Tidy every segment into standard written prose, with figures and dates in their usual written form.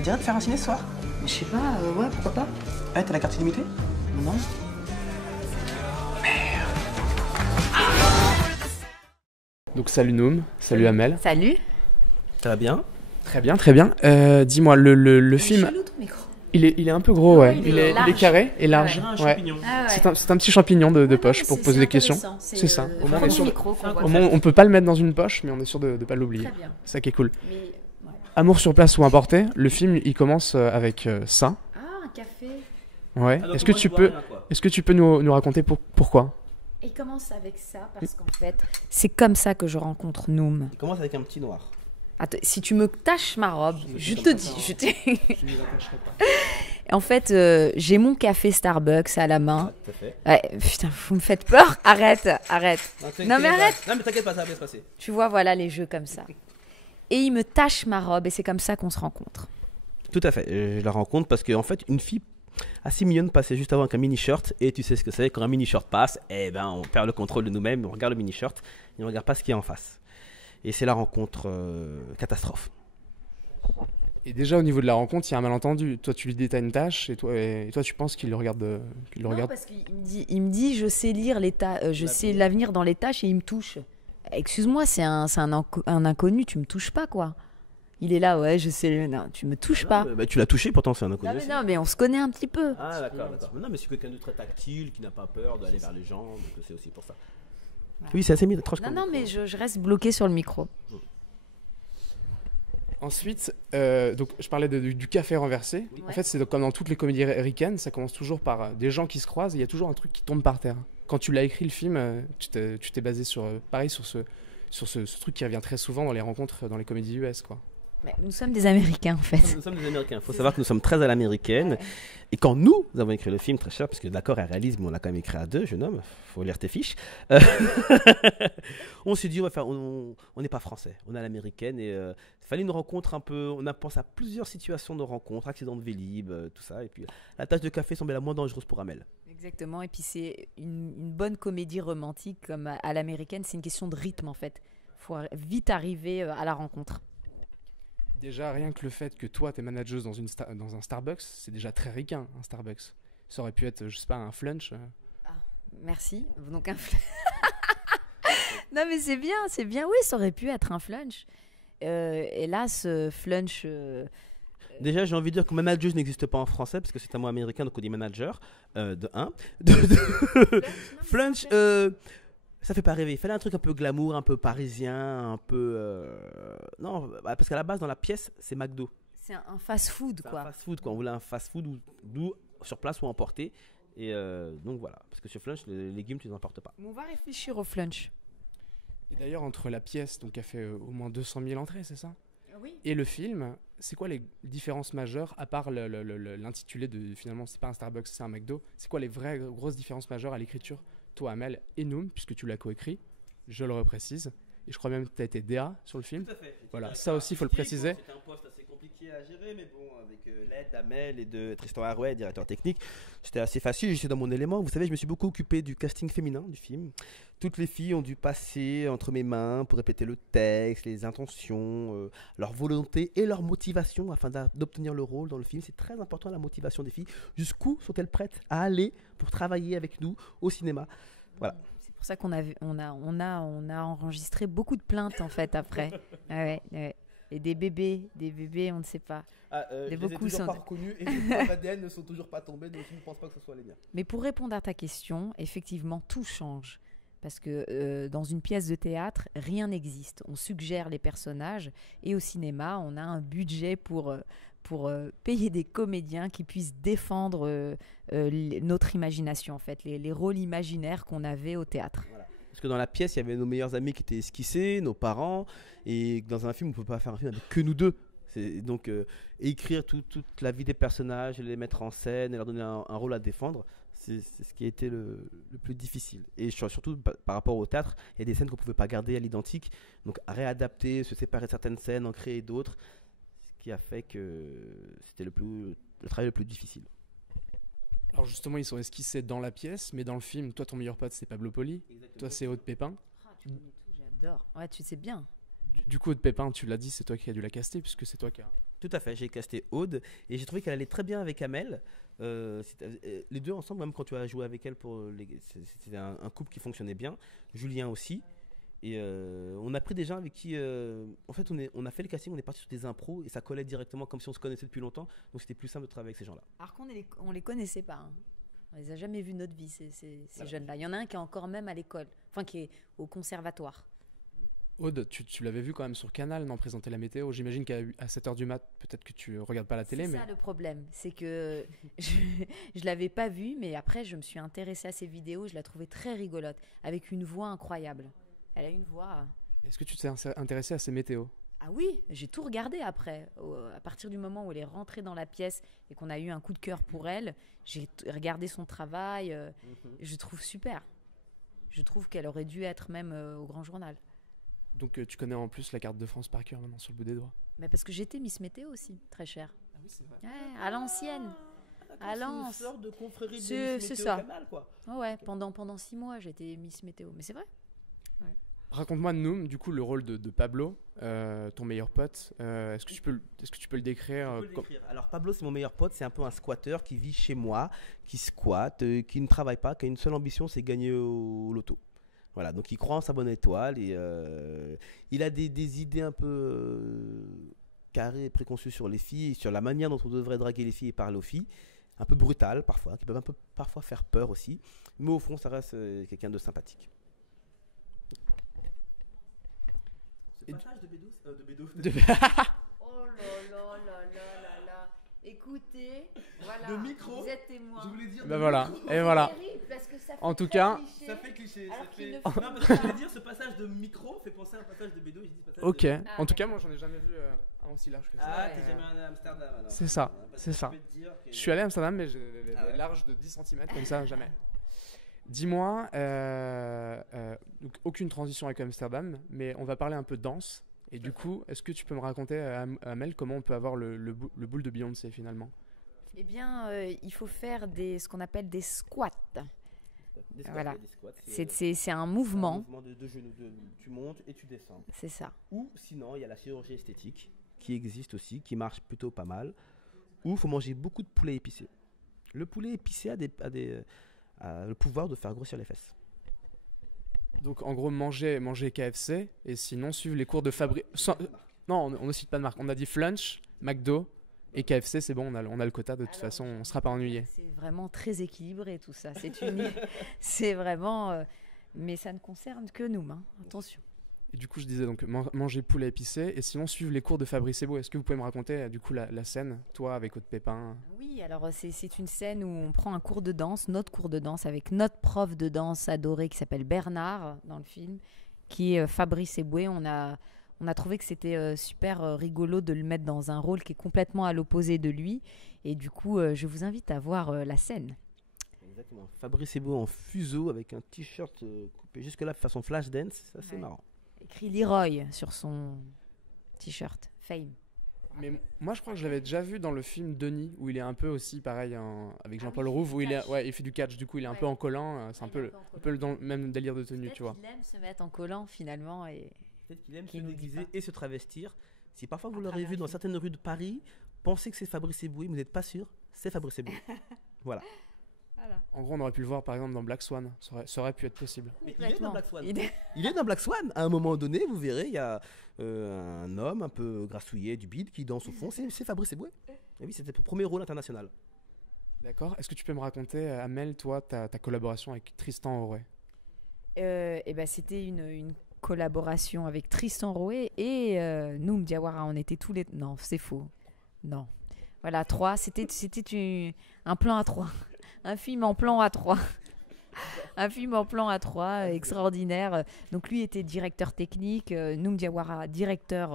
te dirait de faire un ciné ce soir? Je sais pas, ouais, pourquoi pas? Ah, t'as la carte illimitée? Non. Donc salut Noum, salut Amel. Salut. Ça va bien? Très bien, très bien. Dis-moi, le film, Chelou ton micro. il est un peu gros, ouais. Ouais, il est large. carré et large. Un Ouais. champignon. Ah ouais. C'est un petit champignon de poche non, pour mais poser c'est des questions. intéressant. C'est ça. Au moins, on est vraiment sûr le de- micro qu'on voit. Au moins, on peut pas le mettre dans une poche, mais on est sûr de pas l'oublier. Très bien. C'est ça qui est cool. Mais, ouais. Amour sur place ou importé, le film il commence avec ça. Ah, un café. Ouais. Ah, donc Est-ce que moi, tu je bois peux, rien, quoi. est-ce que tu peux nous raconter pourquoi? Il commence avec ça parce qu'en fait, c'est comme ça que je rencontre Noom. Il commence avec un petit noir. Attends, si tu me tâches ma robe, je te dis, Je ne les attacherai pas. En fait, j'ai mon café Starbucks à la main. Tout à fait. Ouais, putain, vous me faites peur. Arrête. Non, mais arrête. Non, mais t'inquiète pas, ça va bien se passer. Tu vois, voilà les jeux comme ça. Et il me tâche ma robe et c'est comme ça qu'on se rencontre. Tout à fait. Je la rencontre parce qu'en fait, une fille assez mignonne passait juste avant avec un mini-shirt. Et tu sais ce que c'est, quand un mini-shirt passe, eh ben, on perd le contrôle de nous-mêmes. On regarde le mini-shirt et on regarde pas ce qu'il y a en face. Et c'est la rencontre catastrophe. Et déjà au niveau de la rencontre, il y a un malentendu. Toi tu lui détailles une tâche et toi tu penses qu'il le regarde, Non, parce qu'il me dit, je sais lire je sais l'avenir dans les tâches et il me touche. Excuse-moi, c'est un inconnu, tu me touches pas quoi. Il est là, ouais, je sais, non, tu me touches pas. Bah, tu l'as touché, pourtant c'est un inconnu. Non, mais on se connaît un petit peu. Ah d'accord. Non, mais c'est quelqu'un de très tactile, qui n'a pas peur d'aller vers les gens, donc c'est aussi pour ça. Ouais. Oui, c'est assez étrange. Non, mais je reste bloqué sur le micro. Ensuite, donc je parlais du café renversé. Oui. En fait, c'est comme dans toutes les comédies américaines, ça commence toujours par des gens qui se croisent et il y a toujours un truc qui tombe par terre. Quand tu l'as écrit le film, tu t'es basé sur pareil sur ce truc qui revient très souvent dans les rencontres dans les comédies US, quoi. Mais nous sommes des Américains en fait. Nous sommes des Américains. Il faut savoir que nous sommes très à l'américaine. Et quand nous avons écrit le film, très cher, parce que d'accord, elle réalise, mais on l'a quand même écrit à deux, jeune homme, faut lire tes fiches. On s'est dit, on n'est pas français, on est à l'américaine. Et il fallait une rencontre un peu. On a pensé à plusieurs situations de rencontres, accidents de Vélib, tout ça. Et puis la tasse de café semblait la moins dangereuse pour Amel. Exactement, et puis c'est une bonne comédie romantique comme à l'américaine, c'est une question de rythme en fait. Il faut vite arriver à la rencontre. Déjà, rien que le fait que toi, t'es manageuse dans un Starbucks, c'est déjà très ricain, un Starbucks. Ça aurait pu être, je sais pas, un flunch. Merci. Donc un Non mais c'est bien, oui, ça aurait pu être un flunch. Hélas, flunch... Déjà, j'ai envie de dire que manager n'existe pas en français, parce que c'est un mot américain, donc on dit manager, de 1. Flunch, ça fait pas rêver. Il fallait un truc un peu glamour, un peu parisien, un peu... Non, parce qu'à la base, dans la pièce, c'est McDo. C'est un fast-food, C'est quoi. un fast-food, quoi. On voulait un fast-food d'où sur place ou emporté. Et donc voilà. Parce que sur Flunch, les légumes, tu les emportes pas. Mais on va réfléchir au flunch. Et d'ailleurs, entre la pièce, donc qui a fait au moins 200 000 entrées, c'est ça? Oui. Et le film, c'est quoi les différences majeures, à part l'intitulé de finalement, c'est pas un Starbucks, c'est un McDo? C'est quoi les vraies grosses différences majeures à l'écriture? Toi, Amel et Noom, puisque tu l'as coécrit, je le reprécise. Et je crois même que tu as été DA sur le film. Tout à fait. Voilà, ça aussi, il faut le préciser. C'était un poste assez compliqué à gérer, mais bon, avec l'aide d'Amel et de Tristan Harouet, directeur technique, c'était assez facile. J'étais dans mon élément. Vous savez, je me suis beaucoup occupé du casting féminin du film. Toutes les filles ont dû passer entre mes mains pour répéter le texte, les intentions, leur volonté et leur motivation afin d'obtenir le rôle dans le film. C'est très important la motivation des filles. Jusqu'où sont-elles prêtes à aller pour travailler avec nous au cinéma? Voilà. C'est pour ça on a enregistré beaucoup de plaintes en fait après. Ouais. Et des bébés, on ne sait pas. Je les ai toujours pas reconnus et les preuves ADN ne sont toujours pas tombées, donc je ne pense pas que ce soit les miens. Mais pour répondre à ta question, effectivement, tout change. Parce que dans une pièce de théâtre, rien n'existe. On suggère les personnages et au cinéma, on a un budget pour payer des comédiens qui puissent défendre notre imagination, en fait, les rôles imaginaires qu'on avait au théâtre. Voilà. Parce que dans la pièce, il y avait nos meilleurs amis qui étaient esquissés, nos parents, et dans un film, on ne peut pas faire un film avec que nous deux. Donc, écrire toute la vie des personnages, les mettre en scène et leur donner un rôle à défendre, c'est ce qui a été le plus difficile. Et surtout, par rapport au théâtre, il y a des scènes qu'on ne pouvait pas garder à l'identique. Donc, à réadapter, se séparer de certaines scènes, en créer d'autres, ce qui a fait que c'était le travail le plus difficile. Alors justement, ils sont esquissés dans la pièce, mais dans le film, toi, ton meilleur pote, c'est Pablo Poli. Exactement. Toi, c'est Aude Pépin. Tu connais tout, j'adore. Ouais, tu sais bien. Du coup, Aude Pépin, tu l'as dit, c'est toi qui as dû la caster, puisque c'est toi qui as Tout à fait, j'ai casté Aude et j'ai trouvé qu'elle allait très bien avec Amel. Les deux ensemble, même quand tu as joué avec elle, c'était un couple qui fonctionnait bien. Julien aussi. Et on a pris des gens avec qui, en fait, on a fait le casting, on est parti sur des impros et ça collait directement comme si on se connaissait depuis longtemps. Donc c'était plus simple de travailler avec ces gens-là. Alors qu'on les connaissait pas. Hein. On les a jamais vus de notre vie, ces jeunes-là. Il y en a un qui est encore même à l'école, enfin qui est au conservatoire. Aude, tu l'avais vu quand même sur Canal, non, présenter la météo. J'imagine qu'à 7h du mat, peut-être que tu regardes pas la télé. C'est ça le problème, c'est que je l'avais pas vue, mais après je me suis intéressée à ses vidéos, je la trouvais très rigolote, avec une voix incroyable. Elle a une voix... Est-ce que tu t'es intéressé à ces météos? Ah oui, j'ai tout regardé après. À partir du moment où elle est rentrée dans la pièce et qu'on a eu un coup de cœur pour elle, j'ai regardé son travail. Je trouve super. Je trouve qu'elle aurait dû être même au Grand Journal. Donc tu connais en plus la carte de France par cœur maintenant sur le bout des doigts. Mais parce que j'étais Miss Météo aussi, très chère. Ah oui, c'est vrai. Ouais, à l'ancienne. À Lens. C'est une sorte de confrérie de C'est Miss Météo ça. Canal, quoi. Ouais, pendant 6 mois, j'étais Miss Météo. Mais c'est vrai. Raconte-moi Noom, du coup, le rôle de Pablo, ton meilleur pote. Est-ce que tu peux le décrire Je peux le décrire. Alors Pablo, c'est mon meilleur pote, c'est un peu un squatteur qui vit chez moi, qui squatte, qui ne travaille pas, qui a une seule ambition, c'est gagner au loto. Voilà, donc il croit en sa bonne étoile et il a des idées un peu carrées et préconçues sur les filles, et sur la manière dont on devrait draguer les filles et parler aux filles. Un peu brutales parfois, qui peuvent un peu parfois faire peur aussi. Mais au fond, ça reste quelqu'un de sympathique. Ce passage de B12, Oh là là là là là là. Écoutez, voilà. Le micro. Vous êtes témoin. Je voulais dire. Ben voilà, et voilà. C'est terrible parce que ça fait En tout très cas- cliché. Ça fait cliché. Alors Ça qu'il fait... ne Non, faut parce pas. que je voulais dire, ce passage de micro fait penser à un passage de B12. J'ai dit passage Ok. de... En tout cas, moi, j'en ai jamais vu un aussi large que ça. Ah, Ouais. t'es jamais allé à Amsterdam alors. C'est ça, Parce c'est que ça. je peux te dire que- Je suis allé à Amsterdam, mais j'ai Ah ouais. large de 10 cm comme ça, jamais. Dis-moi, donc aucune transition avec Amsterdam, mais on va parler un peu danse. Et du coup, est-ce que tu peux me raconter, Amel, comment on peut avoir le boule de Beyoncé finalement? Eh bien, il faut faire ce qu'on appelle des squats. Des squats, Voilà. des squats, C'est un un mouvement. mouvement de genoux. Tu montes et tu descends. C'est ça. Ou sinon, il y a la chirurgie esthétique qui existe aussi, qui marche plutôt pas mal. Ou il faut manger beaucoup de poulet épicé. Le poulet épicé a le pouvoir de faire grossir les fesses. Donc en gros, manger KFC et sinon suivre les cours de Non, on ne cite pas de marque. On a dit Flunch, McDo et KFC, c'est bon, on a le quota. De toute façon, on ne sera pas ennuyé. C'est vraiment très équilibré tout ça. C'est vraiment. Mais ça ne concerne que nous, hein. Attention. Et du coup, je disais donc manger poulet épicé et sinon suivre les cours de Fabrice Eboué. Est-ce que vous pouvez me raconter du coup la scène, toi avec Aude Pépin? Oui, alors c'est une scène où on prend un cours de danse, notre cours de danse, avec notre prof de danse adoré qui s'appelle Bernard dans le film, qui est Fabrice Eboué. On a trouvé que c'était super rigolo de le mettre dans un rôle qui est complètement à l'opposé de lui. Et du coup, je vous invite à voir la scène. Exactement. Fabrice Eboué en fuseau avec un t-shirt coupé jusque-là de façon flash dance. Ça, c'est Ouais. marrant. Écrit Leroy sur son t-shirt. Fame. Mais moi, je crois que je l'avais déjà vu dans le film Denis, où il est un peu aussi pareil avec Ah Jean-Paul oui, Rouve, où il il fait il fait du catch. Du coup, il est un Ouais. peu en collant. C'est un Il est peu, un peu en un peu dans le même délire de tenue, Peut-être tu vois. qu'il aime se mettre en collant finalement. Et... Peut-être qu'il aime Qui se nous dit déguiser pas. et se travestir. Si parfois vous À l'aurez travers vu le dans film. certaines rues de Paris, pensez que c'est Fabrice Eboué, mais vous n'êtes pas sûr, c'est Fabrice Eboué. Voilà. Voilà. En gros, on aurait pu le voir par exemple dans Black Swan. Ça aurait pu être possible. Mais il est dans Black Swan. Il est- Il est dans Black Swan. À un moment donné, vous verrez, il y a un homme un peu grassouillet du bide qui danse au fond. C'est Fabrice Eboué. Et oui, c'était son premier rôle international. D'accord. Est-ce que tu peux me raconter, Amel, toi, ta collaboration avec Tristan Auray? Eh ben, c'était une collaboration avec Tristan Rouet et Noum Diawara. On était tous les... Non, c'est faux. Non. Voilà, 3. C'était un plan à 3. Un film en plan à 3. Un film en plan à 3, extraordinaire. Donc lui était directeur technique, Noum Diawara directeur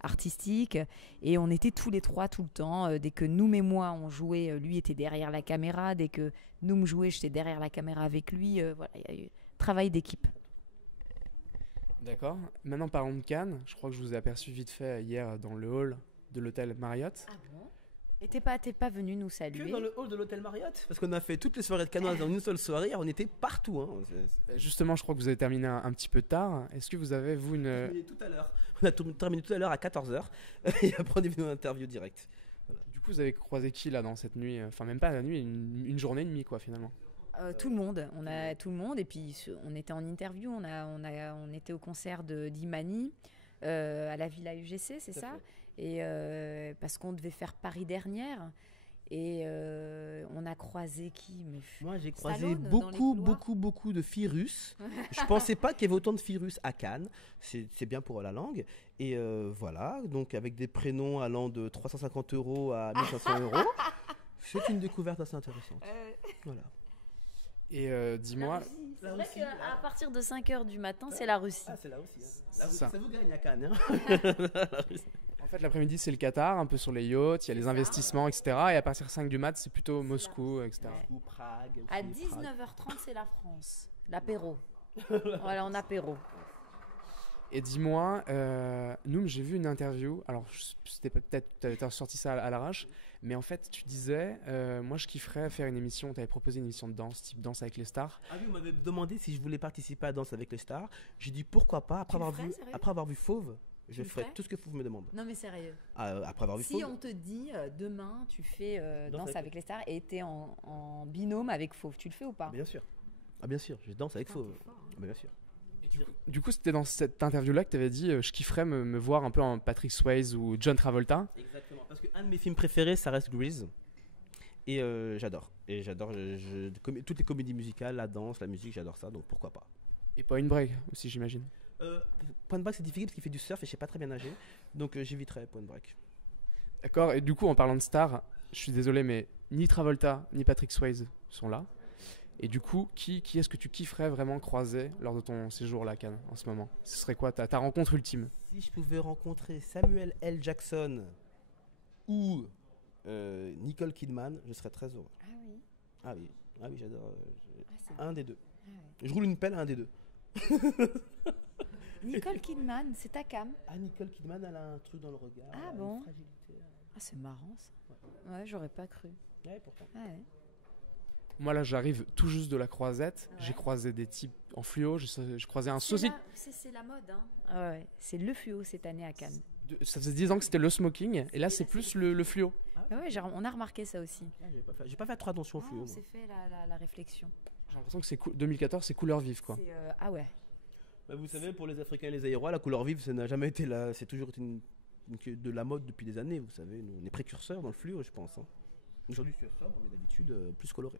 artistique. Et on était tous les trois tout le temps. Dès que Noum et moi on jouait, lui était derrière la caméra. Dès que Noum jouait, j'étais derrière la caméra avec lui. Voilà, il y a eu travail d'équipe. D'accord. Maintenant, parlons de Cannes. Je crois que je vous ai aperçu vite fait hier dans le hall de l'hôtel Marriott. Ah bon? Et t'es pas venu nous Que saluer? dans le hall de l'hôtel Marriott. Parce qu'on a fait toutes les soirées de canoise dans une seule soirée, on était partout. Hein. Justement, je crois que vous avez terminé un petit peu tard. Est-ce que vous avez, vous, une... terminé tout à l'heure. On a terminé tout à l'heure à 14h. Et après, on est venu en interview direct. Du coup, vous avez croisé qui là dans cette nuit? Enfin, même pas la nuit, une journée et demie, quoi, finalement. Tout le monde, on a tout le monde et puis on était en interview, on était au concert de d'Imani à la Villa UGC, c'est Tout à ça? fait. Et parce qu'on devait faire Paris dernière et on a croisé qui? Mais Moi, j'ai croisé Stallone dans les beaucoup, couloirs. beaucoup de filles russes. Je pensais pas qu'il y avait autant de filles russes à Cannes. C'est bien pour la langue. Et voilà, donc avec des prénoms allant de 350 € à 1500 €. C'est une découverte assez intéressante. Voilà. Et dis-moi, C'est La vrai Russie, qu'à partir de 5h du matin, c'est la Russie. Ah, c'est là aussi. La Russie, Ça. ça vous gagne à Cannes. Hein. en fait, l'après-midi, c'est le Qatar, un peu sur les yachts, il y a les investissements, etc. Et à partir de 5 du mat, c'est plutôt Moscou, etc. Ouais. Ou Prague. aussi, À Prague. 19h30, c'est la France. L'apéro. Voilà, en apéro. Et dis-moi, Noom, j'ai vu une interview, alors c'était peut-être, tu as sorti ça à l'arrache, mais en fait, tu disais, moi je kifferais faire une émission, tu avais proposé une émission de danse, type Danse avec les stars. Ah oui, on m'avait demandé si je voulais participer à Danse avec les stars. J'ai dit pourquoi pas. Tu le ferais, sérieux Après avoir vu Fauve, Tu je le ferai ferais tout ce que Fauve me demande. Non mais sérieux. Après avoir vu Si Fauve. on te dit demain tu fais Danse Danse avec avec les stars et t'es en binôme avec Fauve, tu le fais ou pas? Bien sûr. Ah bien sûr, je danse avec Putain, Fauve. t'es fort, hein. Ah, bien sûr. Du coup, c'était dans cette interview-là que tu avais dit, je kifferais me voir un peu en Patrick Swayze ou John Travolta. Exactement. Parce qu'un de mes films préférés, ça reste Grease. Et j'adore. Et j'adore toutes les comédies musicales, la danse, la musique, j'adore ça. Donc pourquoi pas. Et Point Break aussi, j'imagine. Point Break, c'est difficile parce qu'il fait du surf et je sais pas très bien nager. Donc j'éviterai Point Break. D'accord, et du coup, en parlant de stars, je suis désolé, mais ni Travolta ni Patrick Swayze sont là. Et du coup, qui est-ce que tu kifferais vraiment croiser lors de ton séjour là à Cannes en ce moment? Ce serait quoi ta rencontre ultime? Si je pouvais rencontrer Samuel L. Jackson ou Nicole Kidman, je serais très heureux. Ah oui. Ah oui, j'adore. Ah, Un des deux. ah ouais. Je roule une pelle à un des deux. Nicole Kidman, c'est ta cam. Ah, Nicole Kidman, elle a un truc dans le regard. Ah elle a une bon? fragilité. Ah c'est marrant ça. Ouais, j'aurais pas cru. Ouais, pourtant. Ah ouais. Moi là, j'arrive tout juste de la Croisette. Ouais. J'ai croisé des types en fluo. J'ai croisé un C'est sosie. c'est la mode hein. Ah ouais, c'est le fluo cette année à Cannes. Ça faisait 10 ans que c'était le smoking. Et là, c'est plus le fluo. Ah ouais, on a remarqué ça aussi. Ah, j'ai pas fait trop attention au Ah, fluo. on moi. s'est fait la réflexion. J'ai l'impression que c'est 2014, c'est couleur vive quoi. C'est, ah ouais. Bah, vous savez, pour les Africains et les Aérois, la couleur vive, ça n'a jamais été là. C'est toujours été de la mode depuis des années. Vous savez, nous, on est précurseurs dans le fluo, je pense. Hein. Aujourd'hui, c'est sobre, mais d'habitude, plus coloré.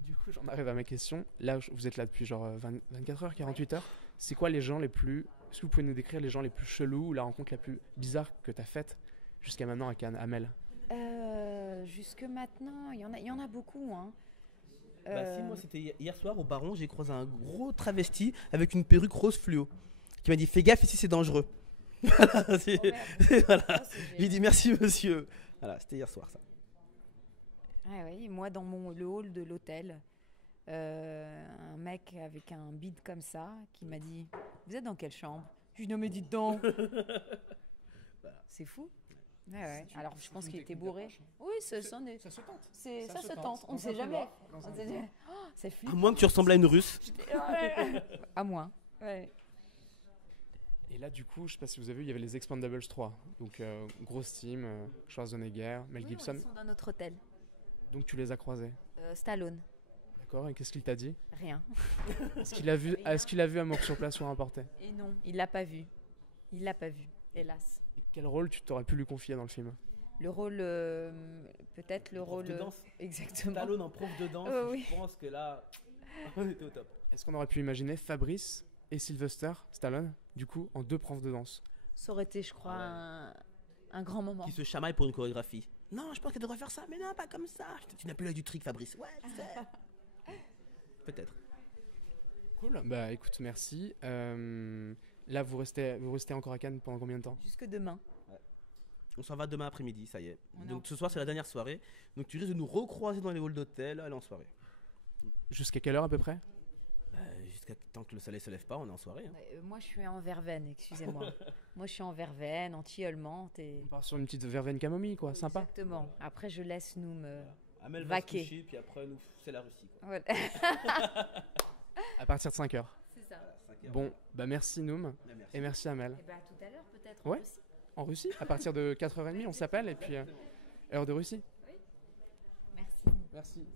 Du coup, j'en arrive à ma question. Là, vous êtes là depuis genre 24 heures, 48 heures. C'est quoi les gens les plus... Est-ce que vous pouvez nous décrire les gens les plus chelous ou la rencontre la plus bizarre que tu as faite jusqu'à maintenant à Cannes, Amel? Jusque maintenant, il y en a beaucoup. Hein. Bah, si, moi, c'était hier soir au Baron, j'ai croisé un gros travesti avec une perruque rose fluo qui m'a dit fais gaffe, ici c'est dangereux. Voilà, Oh, merde. voilà. Oh, c'est J'ai dit merci monsieur. Voilà, c'était hier soir ça. Ah oui, moi dans le hall de l'hôtel, un mec avec un bide comme ça qui m'a dit vous êtes dans quelle chambre? Je lui ai dit non mais dites donc. C'est fou. Ouais, ouais. Alors je pense qu'il était bourré. Oui, ça se tente. ça se tente. On ne sait jamais. On sait jamais. Oh, c'est À flippant. moins que tu ressembles à une russe. À moins. Ouais. Et là, du coup, je sais pas si vous avez vu, il y avait les Expendables 3. Donc, grosse team, Schwarzenegger, Mel Oui, Gibson. ils sont dans notre hôtel. Donc, tu les as croisés. Stallone. D'accord, et qu'est-ce qu'il t'a dit? Rien. Est-ce qu'il a vu Amour sur place ou Emporté? Et non, il l'a pas vu. Il l'a pas vu, hélas. Et quel rôle tu t'aurais pu lui confier dans le film? Le rôle, peut-être le rôle. de danse. Exactement. Stallone en prof de danse, Oui. je pense que là, on était au top. Est-ce qu'on aurait pu imaginer Fabrice et Sylvester Stallone, du coup, en deux profs de danse? Ça aurait été, je crois, un grand moment. Qui se chamaille pour une chorégraphie. Non, je pense qu'elle devrait faire ça, mais non, pas comme ça. Tu n'as plus l'œil du trick, Fabrice. Ouais, tu sais. Peut-être. Cool. Bah écoute, merci. Là, vous restez encore à Cannes pendant combien de temps? Jusque demain. On s'en va demain après-midi, ça y est. On est Donc en- ce soir, c'est la dernière soirée. Donc tu risques de nous recroiser dans les halls d'hôtel, aller en soirée. Jusqu'à quelle heure à peu près? Jusqu'à tant que le soleil se lève pas, on est en soirée. Hein. Moi, je suis en verveine, excusez-moi. Moi, je suis en verveine, anti-allemand. On part sur une petite verveine camomille, quoi, sympa. Exactement. Après, je laisse nous me Amel va se vaquer. coucher, puis après, nous, c'est la Russie. Quoi. Voilà. À partir de 5h. C'est ça. Voilà, 5 heures. Bon, bah merci Noum, Ouais, merci. et merci Amel. Et bah, à tout à l'heure, peut-être. Ouais. Aussi. En Russie, à partir de 4h30, on s'appelle, et puis heure de Russie. Merci. Merci.